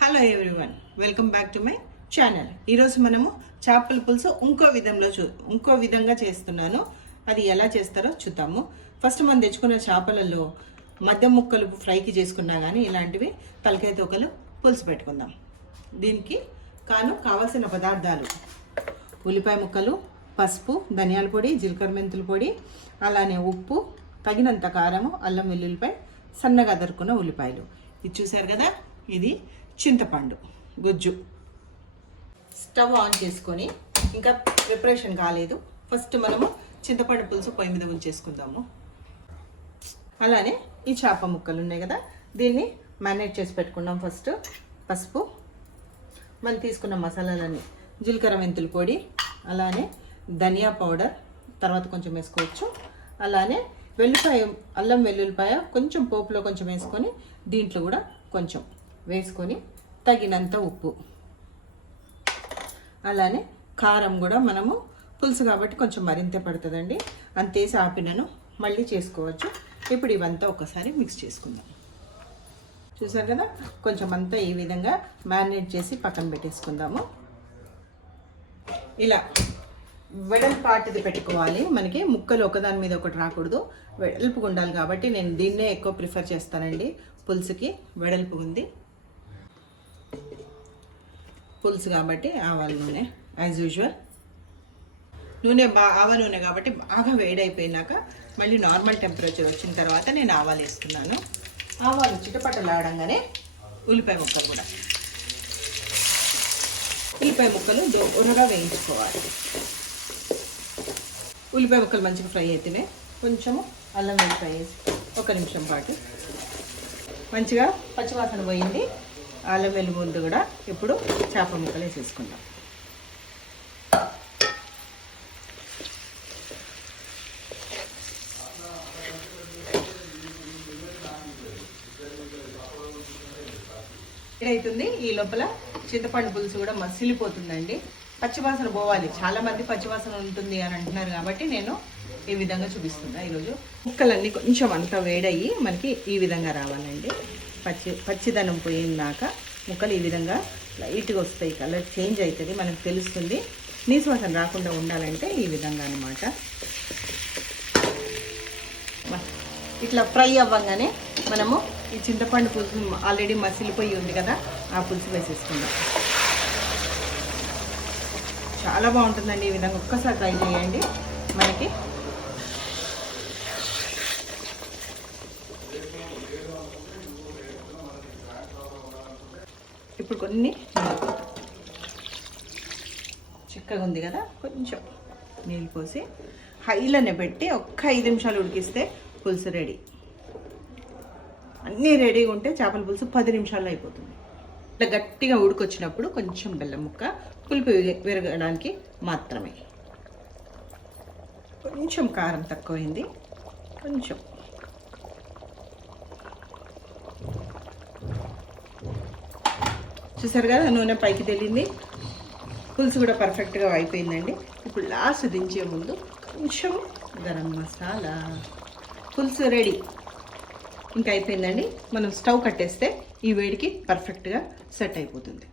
Hello everyone welcome back to my channel ఈరోజు మనము చేపల పులుసు ఇంకో విధంలో చూ ఇంకో విధంగా చేస్తున్నాను. అది ఎలా చేస్తారో చూద్దాము. ఫస్ట్ మనం తెచ్చుకున్న చేపలలో మధ్య ముక్కలు ఫ్రైకి చేసుకున్నా కానీ ఇలాంటివి తలకాయ తోకలు పులుసు పెట్టుకుందాం. దీనికి కాను కావలసిన పదార్థాలు ఉల్లిపాయ ముక్కలు పసుపు ధనియాల పొడి జీలకర్ర మెంతుల పొడి అలానే ఉప్పు తగినంత కారము అల్లం వెల్లుల్లిపాయ సన్నగా దొరుకున్న ఉల్లిపాయలు. ఇది చూశారు కదా? ఇది చింతపండు గుజ్జు. స్టవ్ ఆన్ చేసుకొని ఇంకా ప్రిపరేషన్ కాలేదు. ఫస్ట్ మనము చింతపండు పులుసు పొయ్యి మీద ఉంచేసుకుందాము. అలానే ఈ చేప ముక్కలు ఉన్నాయి కదా దీన్ని మ్యారినేట్ చేసి పెట్టుకున్నాం ఫస్ట్. పసుపు మనం తీసుకున్న మసాలాలని జీలకర్ర మెంతుల పొడి అలానే ధనియా పౌడర్ తర్వాత కొంచెం వేసుకోవచ్చు. అలానే వెల్లిపాయ అల్లం వెల్లుల్లిపాయ కొంచెం పోపులో కొంచెం వేసుకొని దీంట్లో కూడా కొంచెం వేసుకొని తగినంత ఉప్పు. అలానే కారం కూడా మనము పులుసు కాబట్టి కొంచెం మరింత పడుతుందండి. అంతేసి ఆపినను మళ్ళీ చేసుకోవచ్చు. ఇప్పుడు ఇవంతా ఒకసారి మిక్స్ చేసుకుందాం. చూసారు కదా? కొంచెం అంతా ఈ విధంగా మ్యారినేట్ చేసి పక్కన పెట్టేసుకుందాము. ఇలా వెడల్పాటిది పెట్టుకోవాలి. మనకి ముక్కలు ఒకదాని మీద ఒకటి రాకూడదు. వెడల్పుగా ఉండాలి కాబట్టి నేను దీన్నే ఎక్కువ ప్రిఫర్ చేస్తానండి. పులుసుకి వెడల్పు ఉంది. పులుసు కాబట్టి ఆవాల నూనె యాజ్ యూజువల్ నూనె బా ఆవ నూనె కాబట్టి బాగా వేడైపోయినాక మళ్ళీ నార్మల్ టెంపరేచర్ వచ్చిన తర్వాత నేను ఆవాలు వేస్తున్నాను ఆవాలు చిటపటలాడంగానే ఉల్లిపాయ ముక్కలు కూడా. ఉల్లిపాయ ముక్కలు దోరగా వేయించుకోవాలి. ఉల్లిపాయ ముక్కలు మంచిగా ఫ్రై అయితేనే కొంచెము అల్లం వెల్లిపాయ వేసి ఒక నిమిషం పాటు మంచిగా పచ్చివాసన పోయింది. అల్లం వెల్లి ముందు కూడా ఇప్పుడు చేప ముక్కలు వేసేసుకుందాం. అవుతుంది ఈ లోపల చింతపండు పులుసు కూడా మసిలిపోతుందండి. పచ్చివాసన పోవాలి. చాలా మంది పచ్చివాసన ఉంటుంది అని అంటున్నారు కాబట్టి నేను ఈ విధంగా చూపిస్తున్నా. ఈరోజు ముక్కలన్నీ కొంచెం అంతా వేడయ్యి మనకి ఈ విధంగా రావాలండి. పచ్చి పచ్చిదనం పోయినాక ముక్కలు ఈ విధంగా లైట్గా వస్తాయి. కలర్ చేంజ్ అవుతుంది మనకు తెలుస్తుంది. నీసువాసన రాకుండా ఉండాలంటే ఈ విధంగా అనమాట ఇట్లా ఫ్రై అవ్వగానే మనము ఈ చింతపండు పులుసు ఆల్రెడీ మసిలిపోయి ఉంది కదా ఆ పులుసు వేసేసుకుందాం. చాలా బాగుంటుందండి ఈ విధంగా. ఒక్కసారి ట్రై చేయండి. మనకి ఇప్పుడు కొన్ని చిక్కగా ఉంది కదా కొంచెం నీళ్ళు పోసి హైలోనే పెట్టి ఒక్క ఐదు నిమిషాలు ఉడికిస్తే పులుసు రెడీ. అన్నీ రెడీగా ఉంటే చేపల పులుసు పది నిమిషాల్లో అయిపోతుంది. ఇట్లా గట్టిగా ఉడికొచ్చినప్పుడు కొంచెం బెల్లం ముక్క పులుపు విరగడానికి మాత్రమే. కొంచెం కారం తక్కువైంది. కొంచెం చూసారు కదా నూనె పైకి తేలింది. పులుసు కూడా పర్ఫెక్ట్గా అయిపోయిందండి. ఇప్పుడు లాస్ట్ దించే ముందు కొంచెం గరం మసాలా. పులుసు రెడీ ఇంకా అయిపోయిందండి. మనం స్టవ్ కట్టేస్తే ఈ వేడికి పర్ఫెక్ట్గా సెట్ అయిపోతుంది.